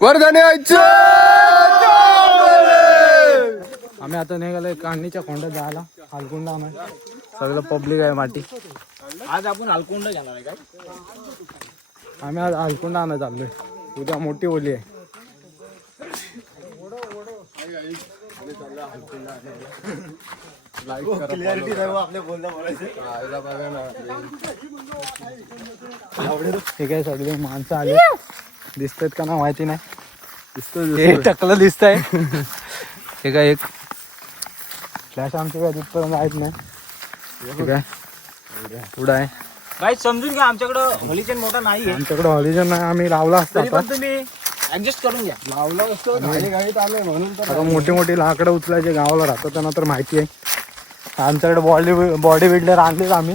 वर्धने आम्ही आता निघालोय कांडणीच्या खोंड्यात जायला. हालकुंडा आणाय सगळं पब्लिक आहे माटी. आज आपण हालकुंडा घेणार आहे काय? आम्ही आज हालकुंडा आणाय चाललोय. उद्या मोठी होली आहे. ठीक आहे, सगळे माणसं आले. दिसतात का ना माहिती नाही. हे टकलं दिसतंय. हे काय एक फ्लॅश आमचे काय तिथपर्यंत आहेत नाही. ठीक आहे, पुढं आहे. काय समजून घ्या, आमच्याकडं हॉलिजन मोठा नाही. आमच्याकडे हॉलिजन नाही, आम्ही लावला असतो आता. तुम्ही ऍडजस्ट करून घ्या. लावला असतो गाडीत आलोय म्हणून तर. आता मोठी मोठी लाकडं उचलायचे गावाला राहतात त्यांना तर माहिती आहे. आमच्याकडे बॉडी बिल्डर आणलेत आम्ही.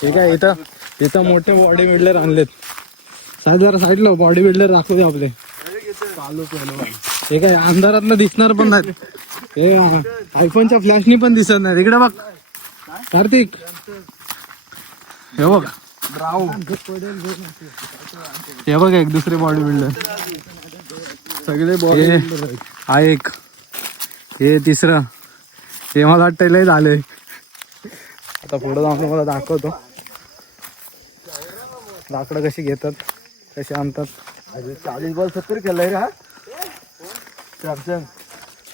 ठीक आहे, इथं मोठे बॉडी बिल्डर आणलेत. जरा साईडला बॉडी बिल्डर दाखवू दे आपले. हे काय अंधारातलं दिसणार पण नाही. हे आयफोनच्या फ्लॅशनी पण दिसत नाही. इकडे बघ कार्तिक, हे बघ हे बघ एक दुसरे बॉडी बिल्डर. सगळे बॉडी हा एक, हे तिसरं. हे मला वाटतं लय झालंय. आता पुढे जाऊन मला दाखवतो लाकडं कशी घेतात, कशी आणतात. 40 बॉल 70 केलाय रे हा.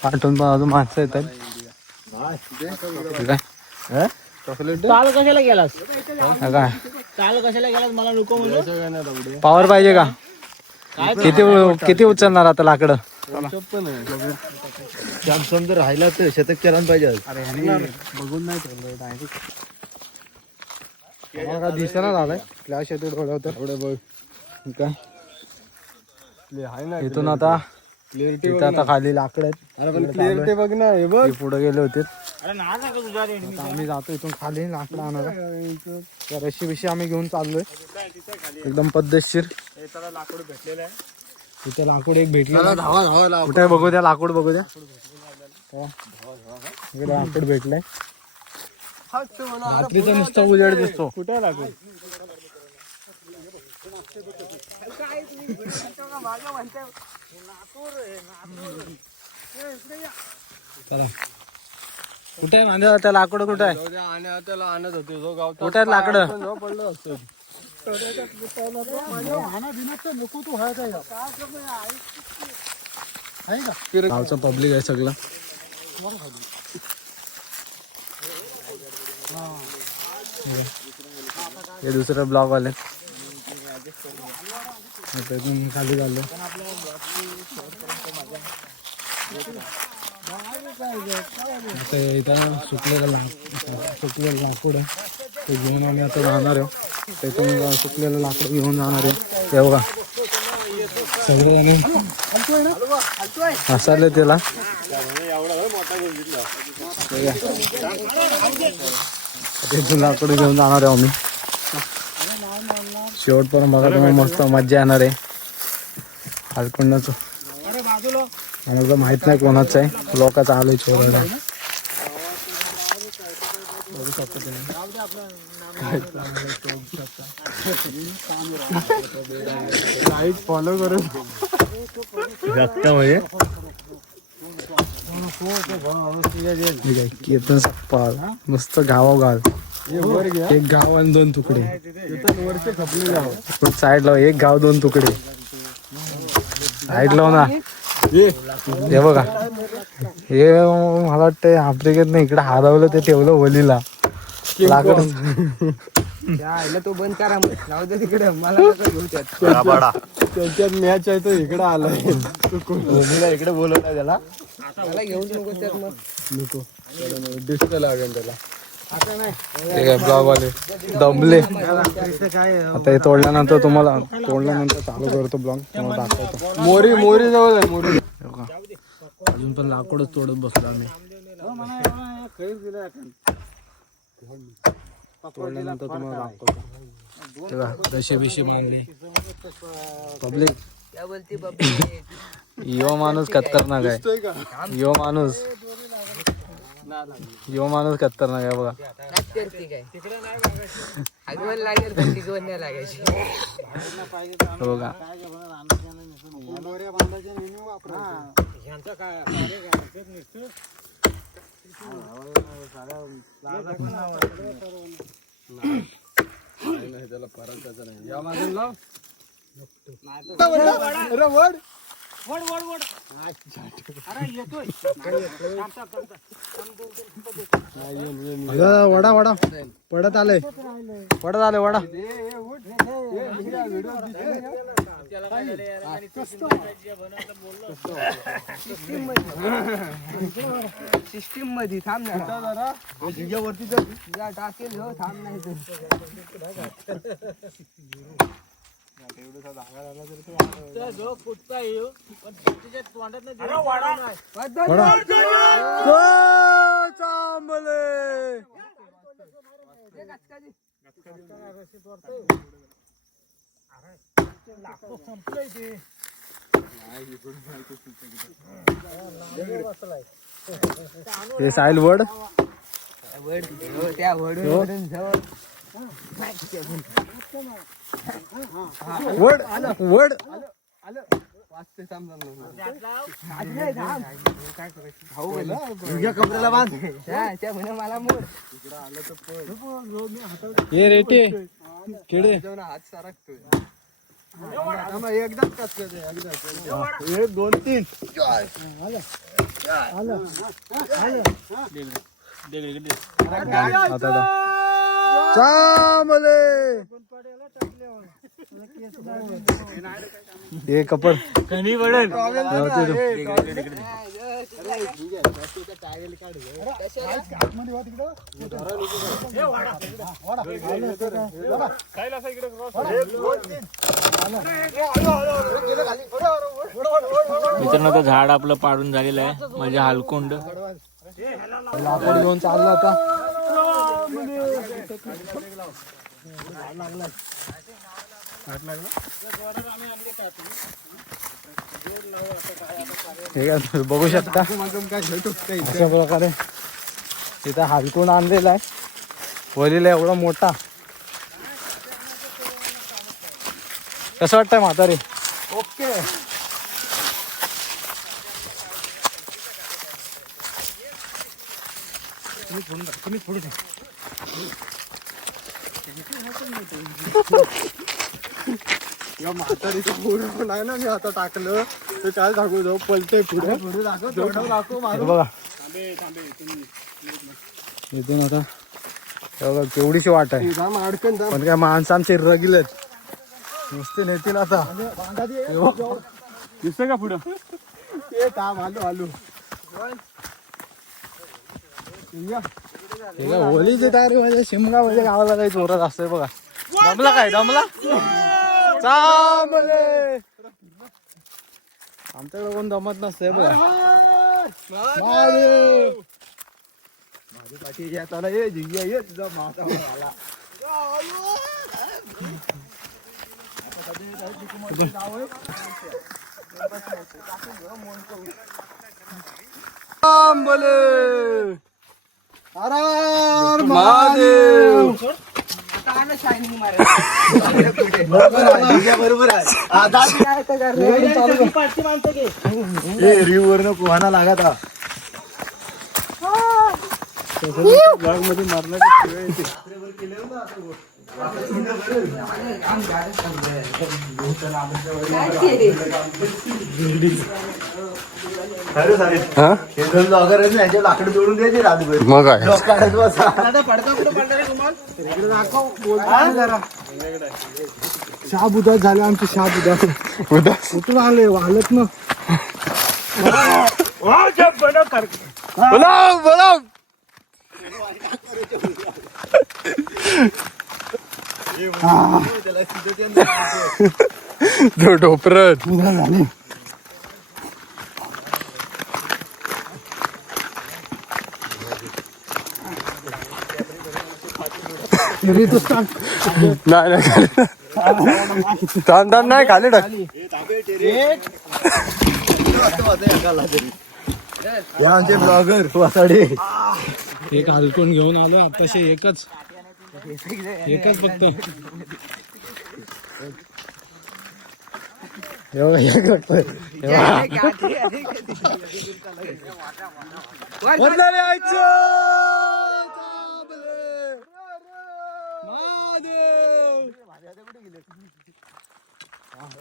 आठवण पण अजून माणसं येतात. काय चाल कशाला गेलास? काय चाल कशाला गेलास मला नको म्हणून. पॉवर पाहिजे का? किती उचलणार आता लाकडं? सॅमसंग जर राहिला तर शतक केला पाहिजे. बघून नाही चाललं डायरेक्ट. दिसेना झालाय, फ्लॅश येते डोळ्यावर. काय इथून आता इथं आता खाली लाकड आहेत. क्लिअरिटी बघ ना, हे बघ पुढे गेले होते. अरे ना नका तुझ्या रे. आता आम्ही जातो इथून खाली लाकडं आणायला. रशी बिशी आम्ही घेऊन चाललोय एकदम पद्धतशीर. लाकूड भेटलेलं आहे. इथे लाकूड एक भेटलं. धावा कुठे बघू द्या लाकूड, बघू द्या. इकडे लाकूड भेटलंय. रात्रीचा नुसता उजेड दिसतो. कुठे लाकूड? चला, कुठे आहे म्हणजे त्या लाकूड कुठे आहे? त्याला आणत होते जो गाव कुठे आहेत लाकडं? पडलं असतं. गावचं पब्लिक आहे सगळं. हे दुसरं ब्लॉग वाले इथून खाली झालं. आता इथं सुकलेलं लाकूड आहे, ते घेऊन आम्ही आता जाणार आहे. त्यातून सुकलेलं लाकूड घेऊन जाणार आहे. ते बघा सगळे हसाले त्याला. तिथून लाकूड घेऊन जाणार आहे आम्ही. शेवटपर्यंत बघा तुम्ही, मस्त मज्जा येणार आहे हालकुंडाचं. आम्हाला तर माहित नाही कोणाचं आहे, लोकांचं आलोय छोरायला. लाईट फॉलो करून कीर्तन सप्पाल मस्त गावोगाव. एक गाव आणि 2 तुकडे. वरचे खपलेले आहोत. साईड लाव, एक गाव 2 तुकडे. साईड लाव ना. हे बघा, हे मला वाटतं आफ्रिकेत नाही, इकडे हरवलं ते ठेवलं होलीला लाकड. तो बंद करा, जाऊ दे तिकडे. मला त्यांच्यात मॅच आहे, तो इकडे आलाय. होलीला इकडे बोलवला त्याला घेऊन नको डिस्क लागेल त्याला. ठीक आहे, ब्लॉग वाले दमले. आता हे तोडल्यानंतर चालू करतो ब्लॉग, तुम्हाला दाखवतो. मोरी जवळ आहे. मोरी अजून पण लाकूडच तोडत बसलो आम्ही. तोडल्यानंतर तुम्हाला दाखवतो. तेव्हा दशे बिशी बांधली. पब्लिक यो माणूस खतरनाक आहे. यो माणूस यो माणूस खतरनाक आहे बघा. हो का त्याला परत त्याचं नाही या मागून लाव वडा वडा पडत आले वडा सिस्टीम मध्ये थांब जरा वरती टाकेल हो थांब नाही हे साहिल वड त्या वडून वड वड कपड्याला बांध त्या म्हणे मला मोड हे रेटे केडे हात सारखतोय एकदाच कसं एक दोन तीन हे कपड कमी पडेल. मित्रांनो आता झाड आपलं पाडून झालेलं आहे म्हणजे हालकुंड. लाकूड घेऊन चाललो आता. हे काय बघू शकता अशा प्रकारे इथं हालकुंड आणलेला आहे वरीला एवढा मोठा. कसं वाटतंय म्हातारे? ओके या म्हातारीचं पुढे पण आहे ना मी आता टाकलं ते काय सांगू जाऊ पलते पुढे पुढे दाखव हे बघा इथून आता हे बघा केवढीशी वाट आहे अडकन पण काय माणसं आमचे रगिलेत नुसते नेतील आता. दिसतंय का पुढं? ते थांब आलो होलीची तयारी म्हणजे शिमगा म्हणजे गावाला काही जोरात असतंय बघा. दमला काय दमला चांबले आमच्याकडे कोण दमत नसतंय बघा. माझी पाठी येताना ये जिग्या ये तुझा माता आला चांबले अरे महादेव बरोबर रिव्हर नको वाहना लागा था मध्ये मारला लाकडं जोडून द्यायचे रातभर मग काय शाबुदास झाले आमचे शाबुदास कुठून आले वाहलत ना बोला तो ढोपरत झाले नाही ताण नाही खाली टाक. आमचे ब्लॉगर वासाडे. एक हलकून घेऊन आलो आताशी. एकच फक्त.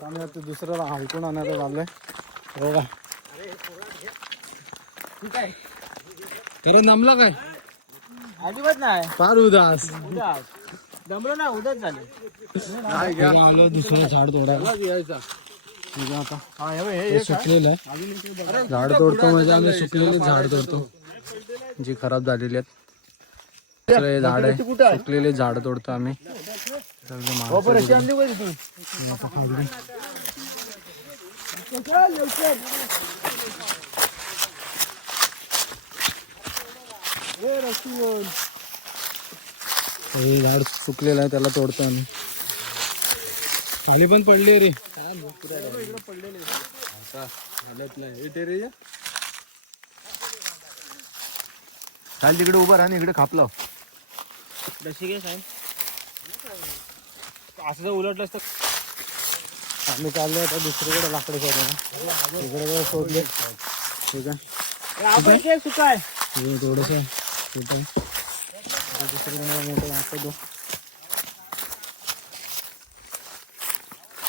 आम्ही आता दुसऱ्याला हलकून आणायला चाललोय. बघा खरे नमला काय अजिबात नाही. फार उदास. दमलो ना उद्याच झाले. आलो दुसरं झाड तोडायला. आता सुकलेलं आहे झाड तोडतो म्हणजे आम्ही सुकलेले झाड तोडतो जी खराब झालेली आहेत. दुसरं झाड आहे सुकलेले झाड तोडतो आम्ही. हे झाड सुकलेलं आहे त्याला तोडतो आम्ही. खाली पण पडली रे. खाली तिकडे उभा राहा इकडे खापला. असं जर उलटलं असतं. आम्ही चाललो आता दुसरीकडे लाकडे शोधायला. इकडे शोधले ठीक आहे. सुकाय थोडस दुसरीकडे मोठं लाकड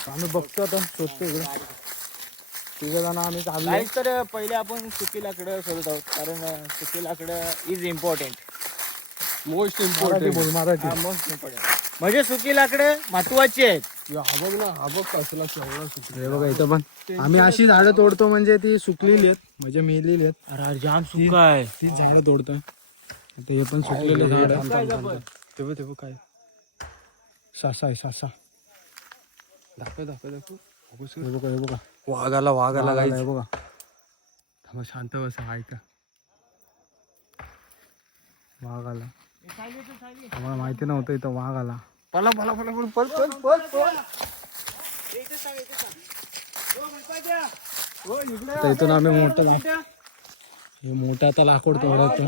आम्ही बघतो आता शोधतो इकडे. तिघ जण आम्ही चाललो. तर पहिले आपण सुकी लाकडं शोधत आहोत कारण सुकी लाकडं इज इम्पॉर्टंट. मोस्ट मराठी बोल मराठी. मोस्ट इम्पॉर्टंट म्हणजे सुकी लाकडं महत्वाची आहेत. बघ ना हा बघ कसला केवढा हे बघा इथं पण आम्ही अशी झाडं तोडतो म्हणजे ती सुकलेली आहेत म्हणजे मेलेली आहेत. अरे जाम सुका आहे. ती झाडं तोडतो. हे पण सुकलेलं झाड आहे. ते काय सासा आहे सासा. दाखव हे बघा वाघाला गाईच. हे बघा शांत बसा ऐका. वाघ आला. आम्हाला माहिती नव्हतं इथं वाघ आला. पळ. इथून आम्ही मोठा आता लाकूड तोडतो.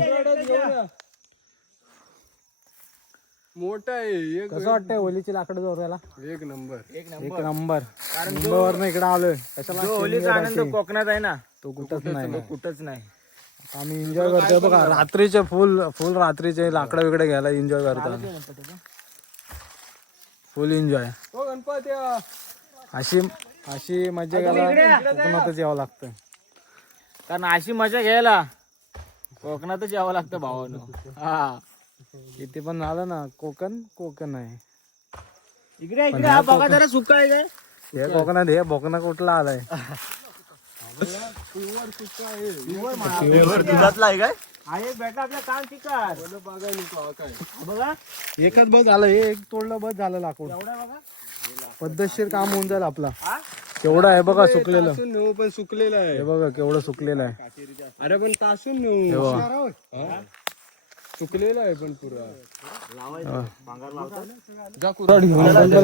मोठा आहे. कसं वाटतंय ओलीची लाकडं तोडायला? एक नंबर. मुंबईवरनं इकडे आलोय. होलीचा आनंद कोकणात आहे ना तो कुठंच नाही. आम्ही एन्जॉय करतोय बघा. रात्रीचे फुल रात्रीचे लाकडं वगैरे घ्यायला एन्जॉय करतो. फुल एन्जॉय. अशी मजा घ्यायला कोकणातच यावं लागतं. कारण अशी मजा घ्यायला कोकणातच यावं लागतं भावानं. हा किती पण झालं ना कोकण आहे. इकडे हा बघा जरा सुका आहे काय. हे कोकणात हे बोकना कुठला आलाय. दुधातला आहे काय. आहे बेटा आपलं काम शिकार. बघा एकच बस झालं. हे एक तोडलं बस झालं लाकूड. पद्धतशीर काम होऊन जाईल आपला. केवढं आहे बघा सुकलेलं. पण सुकलेलं आहे. हे बघा केवढं सुकलेलं आहे. अरे पण तासून सुकलेलं आहे पण पुरा.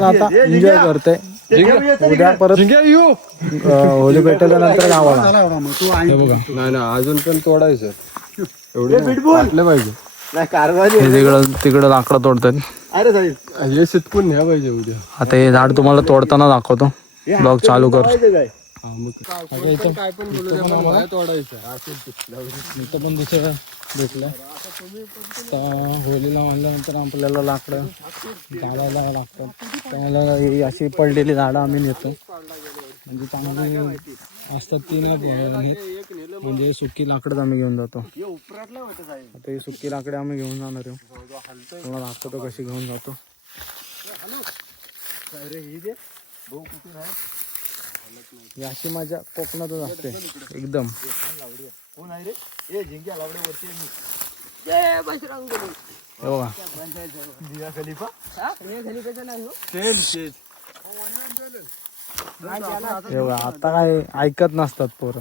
आता एन्जॉय करते. उद्या परत होली पेटवल्या नंतर गावाला. हे बघा नाही अजून पण तोडायचं. एवढे पाहिजे. तिकडं लाकडं तोडतात. हे शिटकून न्या पाहिजे उद्या. आता हे झाड तुम्हाला तोडताना दाखवतो. ब्लॉग चालू कर. काय पण तोडायचं. इथं पण दुसरं भेटलं. होलीला आणल्यानंतर आपल्याला लाकडं घालायला लागतात. त्याला अशी पडलेली झाडं आम्ही नेतो म्हणजे चांगली असतात ती म्हणजे सुकी लाकडं आम्ही घेऊन जातो. आता ही सुकी लाकडे आम्ही घेऊन जाणार आहोत. तुम्हाला दाखवतो कशी घेऊन जातो. अशी मजा कोकणातच असते एकदम. आता काय ऐकत नसतात पोरं.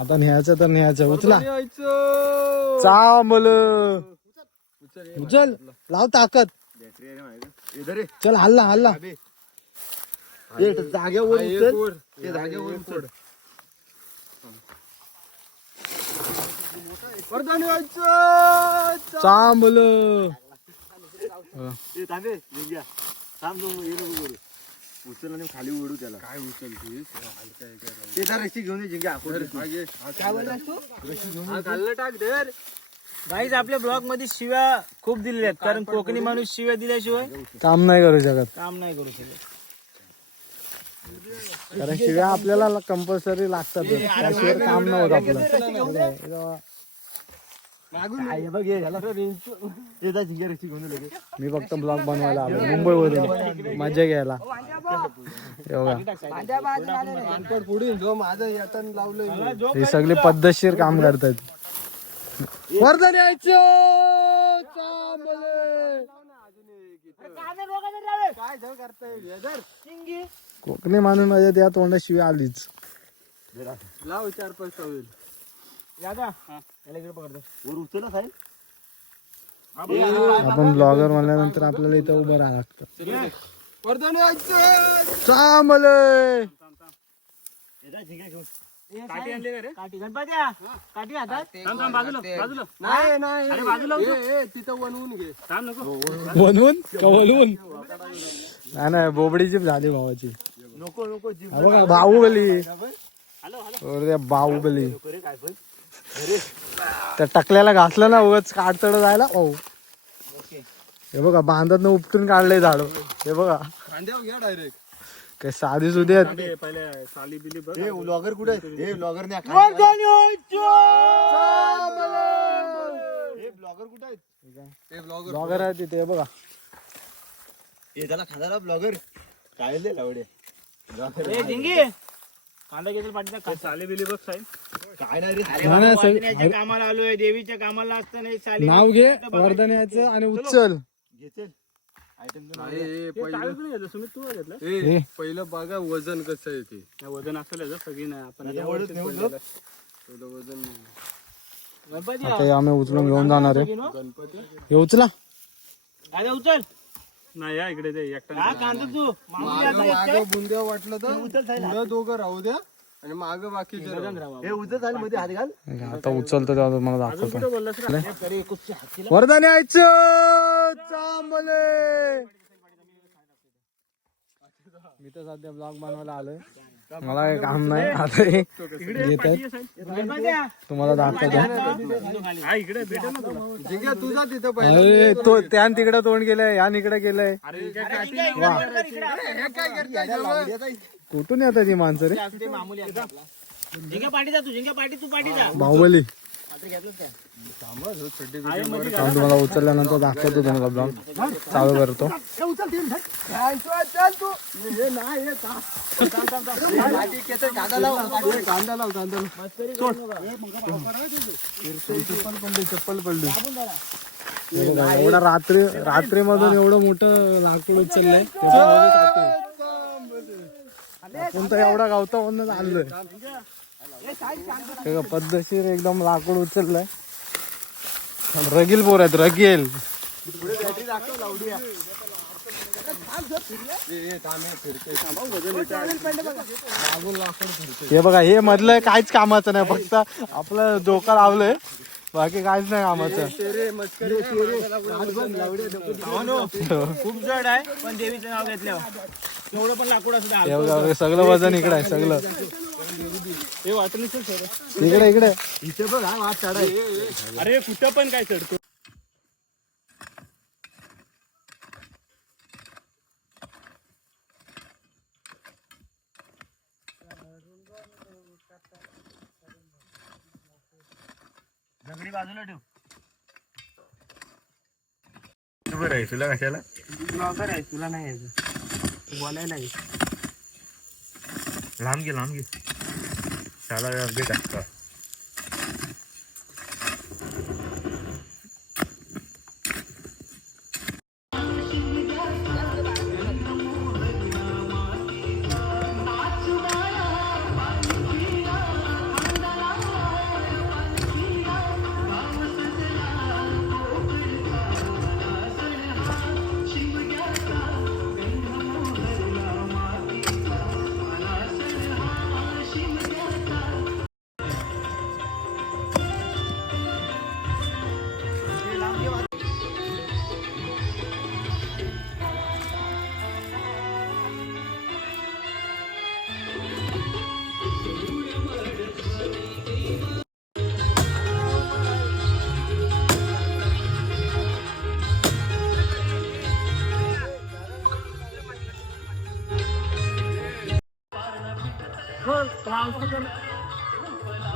आता न्यायचं तर न्यायचं. उचला चांबल उचल लाव ताकद. चल हल्ला जागेवर चांबलं उचल आणि खाली ओढू त्याला. काय उचलतीस? ते त्या रशी घेऊन ये जिंक्या. गाईज आपल्या ब्लॉग मध्ये शिव्या खूप दिलेल्या आहेत, कारण कोकणी माणूस शिव्या दिल्याशिवाय काम नाही करू शकत, काम नाही करू शकत. कारण शिव्या आपल्याला कंपल्सरी लागतात, त्याशिवाय काम नाही होत आपलं. मी फक्त ब्लॉग बनवायला आलो मुंबईवरून मजा घ्यायला. हे सगळे पद्धतशीर काम करतात. वर्धन यायचं कोकणी माणूस माझ्या त्या तोंडात शिवाय आलीच. लाव 4-5 होईल. आपण ब्लॉगर म्हणल्यानंतर आपल्याला इथं उभं राहावं लागतं. चांबले काठी आणली का रे? काठी गणपत्या काठी हातात. तिथं बनवून घे. बनवून कवलून नाही बोबडीची झाली भावाची. नको नको हा बघा बाहुबली. बाहुबली त्या टकल्याला घासलं ना उगाच काढतड जायला. ओ हे बघा बांधत उपटून काढले झाड. हे बघा खांद्यावर घ्या डायरेक्ट. काय साधी सुधी आहेत. ब्लॉगर कुठे आहे? ब्लॉगर नाही. ब्लॉगर कुठे आहेत? ब्लॉगर आहे तिथे. हे बघा त्याला खांद्याला ब्लॉगर काय लावडे. कांदा घेतला पाठीचा साले बिली बघ साहेब. काय नाही रे. कामाला आलोय, देवीच्या कामाला असताना नाव घे वर्धन यायचं आणि उचल. घेते पहिलं बघा वजन कसं आहे ते. वजन असेल सगळी नाही आपण वजन. आता आम्ही उचलून घेऊन जाणार आहे. हे उचला उचल नाही या इकडे ते बुंद्या वाटलं तर पुढं दोघं राहू द्या आणि माग बाकीचे उचल झाले मध्ये हात घाल. आता उचलतो तेव्हा तुम्हाला दाखवतो. वर्धन यायचं चांबले. मी तर सध्या ब्लॉग बनवायला आलोय, मला काही काम नाही. आता घेत आहेत तुम्हाला दाखवतो. तुझा तिथं अरे तो त्यान तिकडे तोंड केलंय, यान इकडे केलंय. कुठून येतात ही माणसं रे? बाहुबली. तुम्हाला उचलल्यानंतर दाखवतो, तुम्हाला ब्लॉग चालू करतो. चप्पल पडली. एवढा रात्री मधून एवढं मोठं लाकूड उचललंय. आपण तर एवढा गावता म्हणून आणलोय. पद्धतशीर एकदम लाकूड उचललंय. रगील पोर आहेत, रगील. हे बघा हे मधलं काहीच कामाचं नाही, फक्त आपलं डोकं लावलंय, बाकी काहीच नाही कामाचं. खूप जड आहे, पण देवीचं नाव घेतल्यावर एवढं पण लाकूड असतं. सगळं वजन इकडे आहे, सगळं इकडे इकडे. इथे बघ हा वाट चढाय. अरे कुठं पण काय चढतो. दगडी बाजूला ठेव. बरं आहे तुला कशाला? ब्लॉगर आहे, तुला नाही यायचं बोलायला. लांब घे त्याला अगदी टाकतो.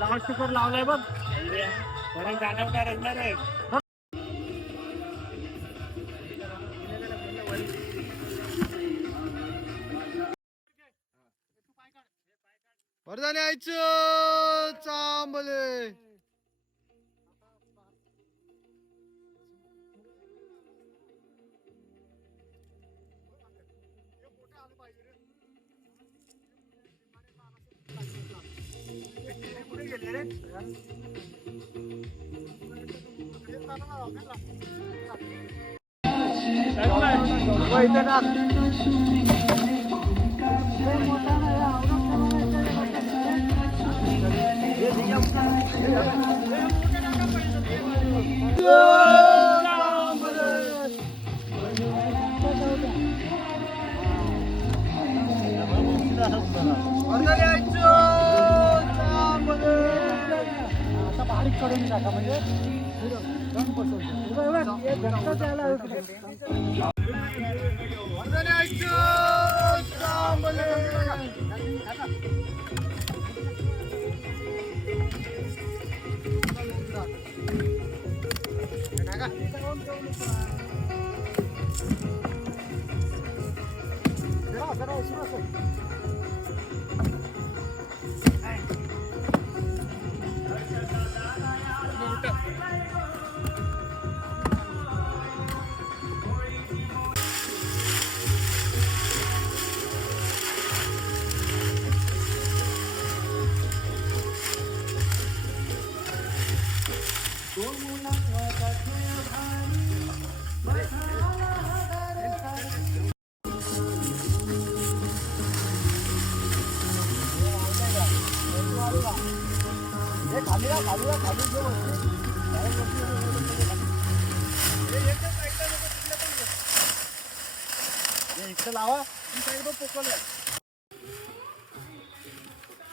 लाऊडस्पीकर लावलाय बघ. परत गाणं काय रंगणार आहे. वरदानी आईचं चांबले. आता बारीक करून टाका म्हणजे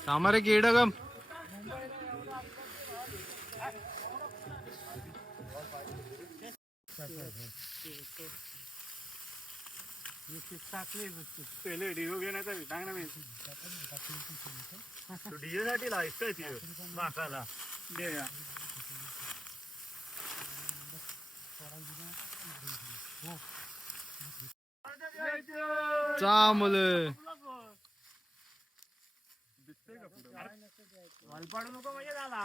सामारे केडगम पहिले डिओ घेण्याचा सांग ना. मी डीजे साठी लायचं माकाला चांबले. पाडू नको म्हणजे झाला.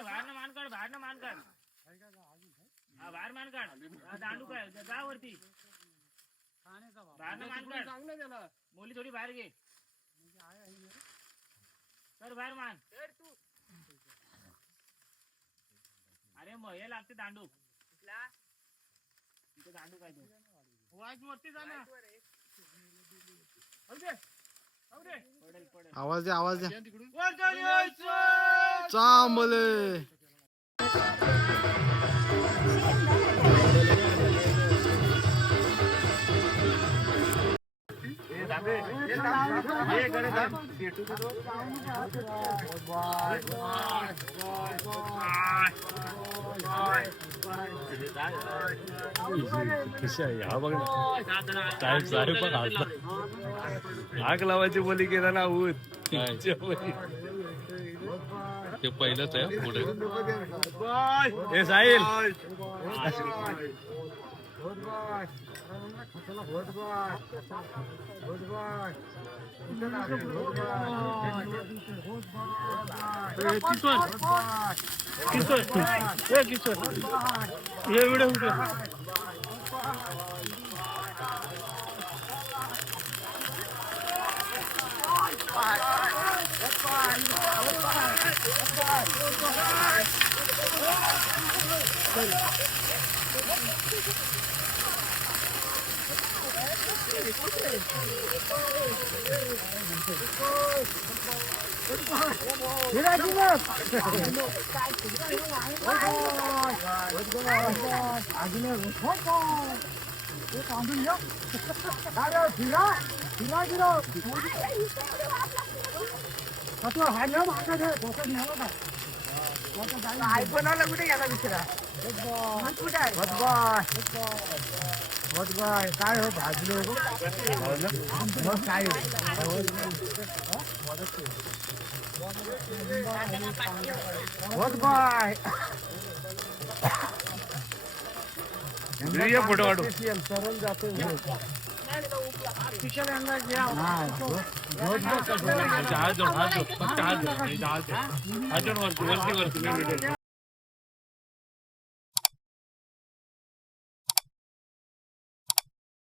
बाहेर मान काढ. हा बाहेर मान काढ. दांडू काय जा वरती. बाहेर मान काढ. मोली थोडी बाहेर घे. तर बाहेर मान. अरे मग हे लागते दांडू. दांडू काय वरती जा ना. आवाज द्या आवाज द्या. चांबले. आग लावायची बोली केला ना ऊत ते पहिलंच आहे पुढे हे साहिल हे व्हिडिओ आयफोन आला कुठे गेला दुसरा कुठे आहे काय हो भाजलो मग काय बाय फोटो काढू सरळ जातो जहाज जोड, हात जोड, फक्त हात जोड, हात जोड वरती वरती वरती